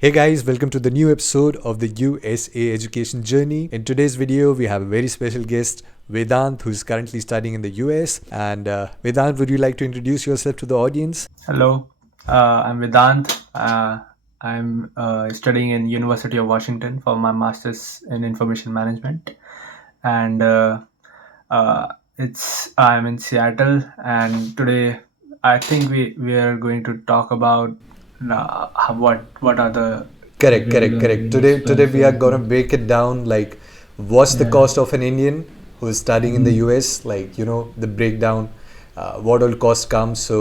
Hey guys, welcome to the new episode of the USA Education Journey. In today's video, we have a very special guest, Vedant, who's currently studying in the US. And Vedant, would you like to introduce yourself to the audience? Hello, I'm Vedant. I'm studying in University of Washington for my master's in information management, and it's I'm in Seattle. And today, I think we are going to talk about what are the regular Correct. living Today we are expenses. gonna break it down. Like, what's the Yeah. cost of an Indian who is studying in the Mhm. US? Like, the breakdown, what all cost comes. So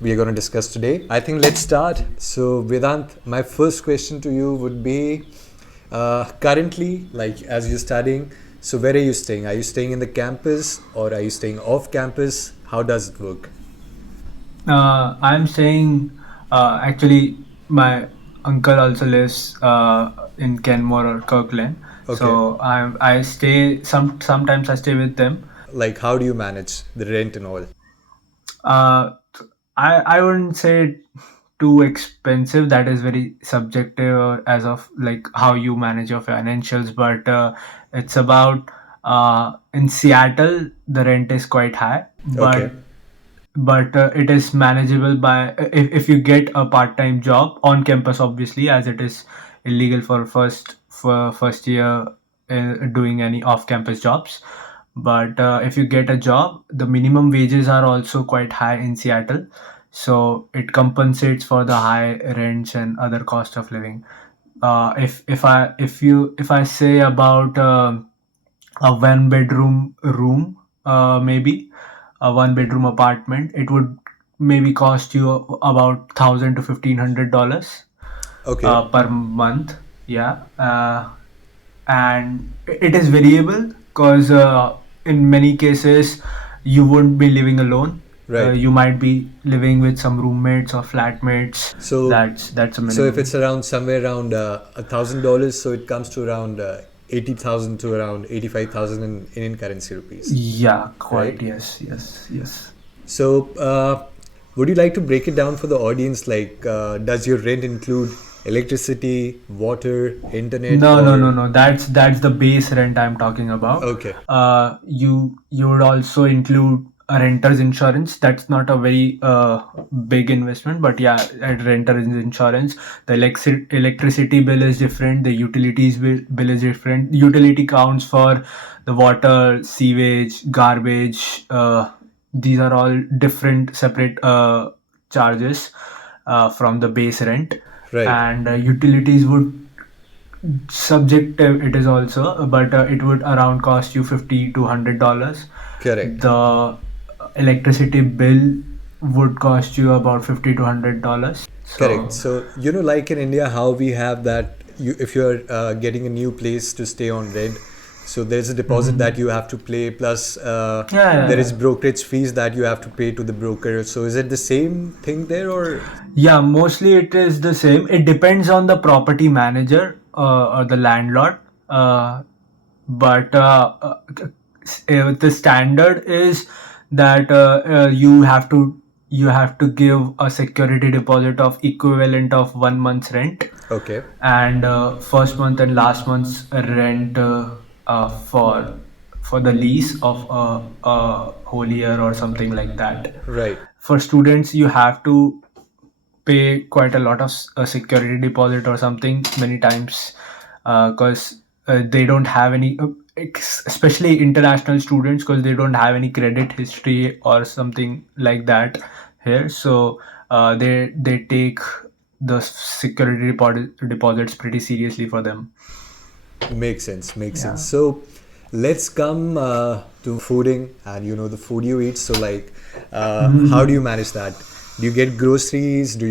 we are gonna discuss today. I think let's start. So Vedant, my first question to you would be, currently, like as you're studying, so where are you staying? Are you staying in the campus or are you staying off campus? How does it work? I'm saying actually my uncle also lives in Kenmore or Kirkland, Okay. so I stay sometimes I stay with them. Like, how do you manage the rent and all? Uh, I wouldn't say too expensive. That is very subjective as of like how you manage your financials. But it's about in Seattle the rent is quite high, Okay. but it is manageable by if you get a part-time job on campus, obviously, as it is illegal for first year doing any off-campus jobs. But if you get a job, the minimum wages are also quite high in Seattle, so it compensates for the high rents and other cost of living. If I say about a one bedroom room, maybe a one bedroom apartment, it would maybe cost you about $1,000 to $1,500 Okay. per month. Yeah, and it is variable because in many cases you won't be living alone. Right. You might be living with some roommates or flatmates. So, That's a so if it's minimum. around somewhere around $1,000, so it comes to around 80,000 to around 85,000 in Indian currency rupees, Yeah, right? quite. Yes. So, would you like to break it down for the audience? Like, does your rent include electricity, water, internet, or No. That's the base rent I'm talking about. okay, You would also include a renter's insurance. That's not a very big investment, but yeah, at renter's insurance, the electricity bill is different. The utilities bill is different. Utility counts for the water, sewage, garbage. These are all different, separate charges from the base rent, right? and utilities would subjective it is also, but it would around cost you $50 to $100. Correct. The electricity bill would cost you about $50 to $100. Correct. So So, like in India, how we have that, if you're getting a new place to stay on rent, so there's a deposit that mhm. you have to pay, plus there is Yeah. brokerage fees that you have to pay to the broker. So, is it the same thing there, or Yeah, mostly it is the same. It depends on the property manager or the landlord. But the standard is that you have to give a security deposit of equivalent of 1 month's rent, okay, and first month and last month's rent for the lease of a whole year or something like that. right? For students, you have to pay quite a lot of security deposit or something many times, because they don't have any especially international students, because they don't have any credit history or something like that here. So they take the security deposits pretty seriously for them. Makes sense. Makes sense. Yeah. So, let's come to fooding and the food you eat. So, like, how do you Mhm. manage that? Do you get groceries? Do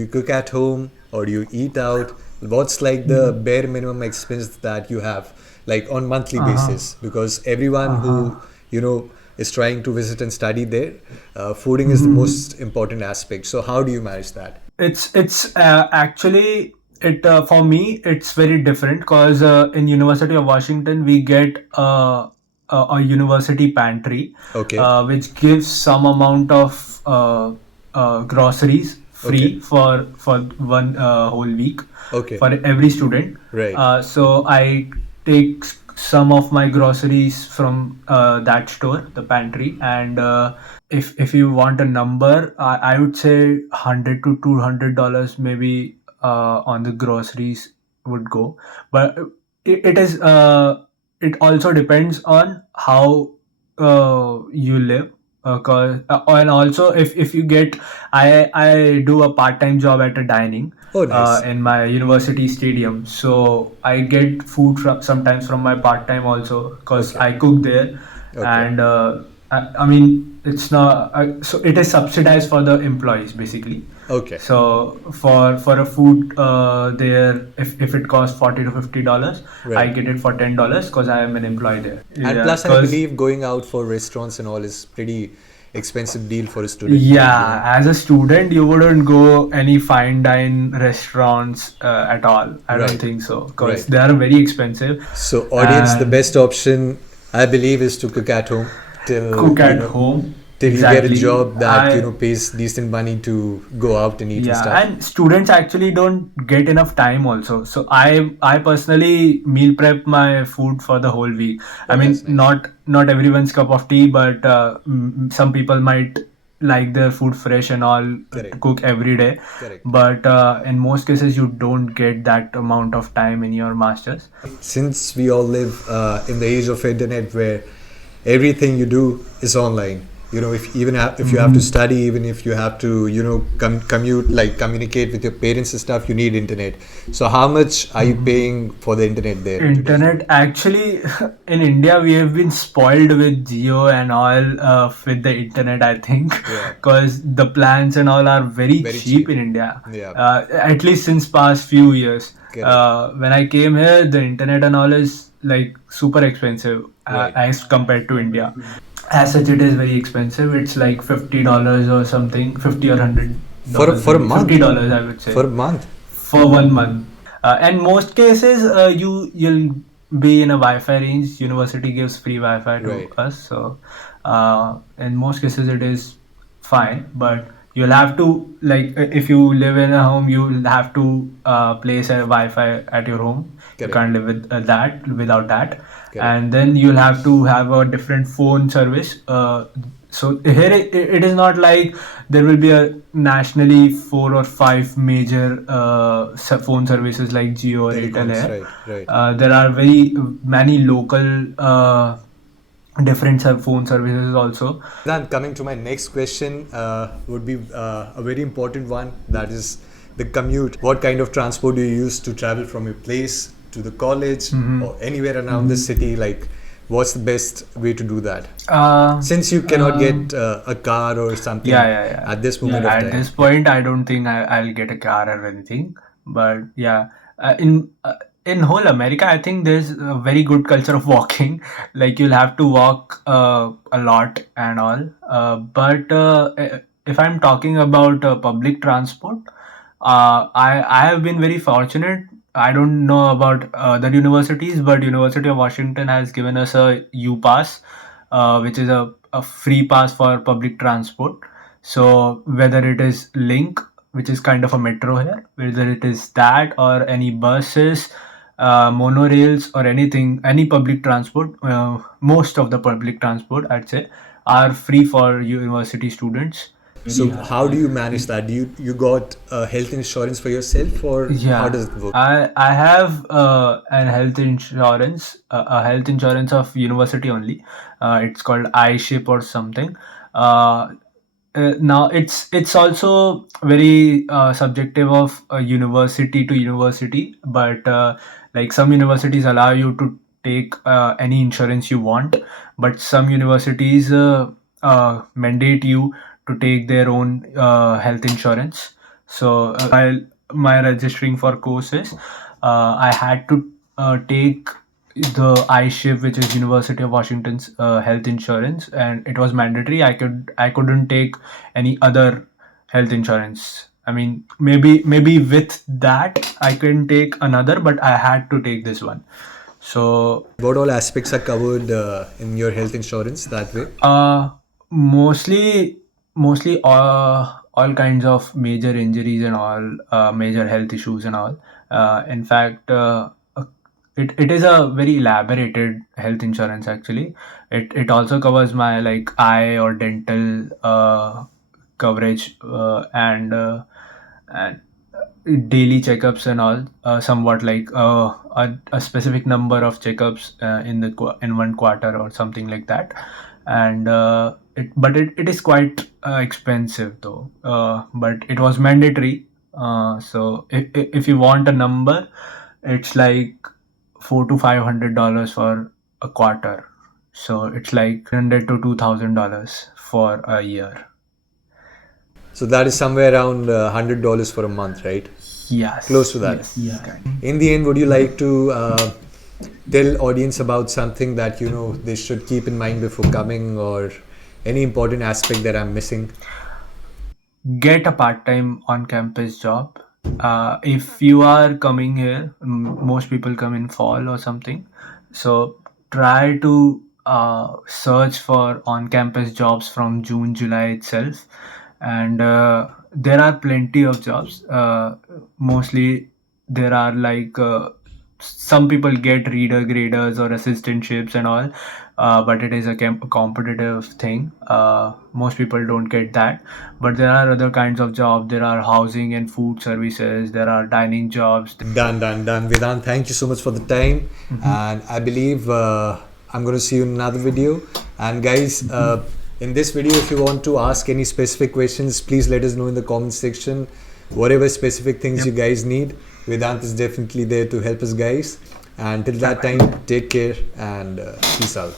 you cook at home or do you eat out? What's like the Mhm. bare minimum expense that you have, like on monthly Uh-huh. basis? Because everyone Uh-huh. who is trying to visit and study there, fooding is the Mhm. most important aspect. So, how do you manage that? It's actually it for me it's very different, because in University of Washington we get a university pantry, Okay. which gives some amount of groceries Okay. free for one whole week Okay. for every student. Right. So I take some of my groceries from that store, the pantry, and if you want a number, I would say $100 to $200 maybe on the groceries would go, but it is it also depends on how you live. Cause and also if you get, I do a part-time job at a dining Oh, nice. in my university stadium, so I get food sometimes from my part-time also, because Okay. I cook there. Okay. And I mean, it's not so it is subsidized for the employees basically. Okay. So for a food there, if it costs $40 to $50, I Right. get it for $10 because I am an employee there. And Yeah, plus, I because believe going out for restaurants and all is pretty expensive deal for a student. yeah, as a student, you wouldn't go any fine dine restaurants at all. I don't Right. think so, because Right. they are very expensive. So, audience, the And best option I believe is to cook at home till cook at home. till you get a Exactly. job that pays decent money to go out and eat and Yeah, stuff. and students actually don't get enough time also. So I personally meal prep my food for the whole week. I Oh, mean, that's nice. not everyone's cup of tea, but some people might like their food fresh and all to Correct. cook every day. Correct. But in most cases, you don't get that amount of time in your masters. Since we all live in the age of internet where everything you do is online, if you have to study, even if you have to commute, like communicate with your parents and stuff, you need internet. So how much are you paying for the internet there today? Internet actually, in India we have been spoiled with Geo and all with the internet, I think, Yeah. because the plans and all are very Very cheap cheap. in India. Yeah. At least since past few years. Correct. When I came here, the internet and all is like super expensive Right. as compared to India. As such, it is very expensive. It's like $50 or something, 50 or $100 For a maybe. month. $50, I would say, For a month. for 1 month. And most cases, you'll be in a Wi-Fi range. University gives free Wi-Fi to Right. us, so in most cases it is fine. But you'll have to, like, if you live in a home, you'll have to place a Wi-Fi at your home. You Correct. can't live with that without that. Correct. And then you'll have to have a different phone service. So here it is not like there will be a nationally 4 or 5 major phone services like Geo or Airtel Telecoms. here. Right. Right. There are very many local different phone services also. Then coming to my next question would be a very important one. That is the commute. What kind of transport do you use to travel from your place to the college or anywhere around the city? Like, what's the best way to do that? Since you cannot get a car or something Yeah. at this moment of At time. this point, I don't think I'll get a car or anything. But yeah, in whole America, I think there's a very good culture of walking. Like, you'll have to walk a lot and all. But if I'm talking about public transport, I have been very fortunate. I don't know about other universities, but University of Washington has given us a U pass, which is a free pass for public transport. So whether it is Link, which is kind of a metro here, whether it is that or any buses, monorails or anything, any public transport, most of the public transport, I'd say, are free for university students. So how do you manage that? Do you got health insurance for yourself, or how Yeah, does it work? I have an health insurance, a health insurance of university only. It's called iShip or something. Uh, Now it's also very subjective of university to university, but like some universities allow you to take any insurance you want, but some universities mandate you to take their own health insurance. So while my registering for courses, I had to take the iShift, which is University of Washington's health insurance, and it was mandatory. I couldn't take any other health insurance. I mean, maybe with that I can take another, but I had to take this one. So What all aspects are covered in your health insurance that way? Uh, mostly, mostly all kinds of major injuries and all, major health issues and all. In fact, it is a very elaborated health insurance actually. It also covers my like eye or dental coverage, and daily checkups and all, somewhat like a specific number of checkups in one quarter or something like that. And it is quite expensive though, but it was mandatory. So if you want a number, it's like $400 to $500 for a quarter. So it's like $100 to $2,000 for a year. So that is somewhere around $100 for a month, right? Yes. Close to that. Yes. Yeah. In the end, would you like to tell audience about something that they should keep in mind before coming, or any important aspect that I'm missing? Get a part-time on-campus job. If you are coming here, most people come in fall or something, so try to search for on-campus jobs from June, July itself. And there are plenty of jobs. Mostly there are like some people get reader graders or assistantships and all, but it is a competitive thing. Most people don't get that, but there are other kinds of jobs. There are housing and food services, there are dining jobs. Done. Vedant, thank you so much for the time. And I believe I'm going to see you in another video. And guys, in this video, if you want to ask any specific questions, please let us know in the comment section. Whatever specific things you guys need, Vedant is definitely there to help us, guys. And till that time, take care and peace out.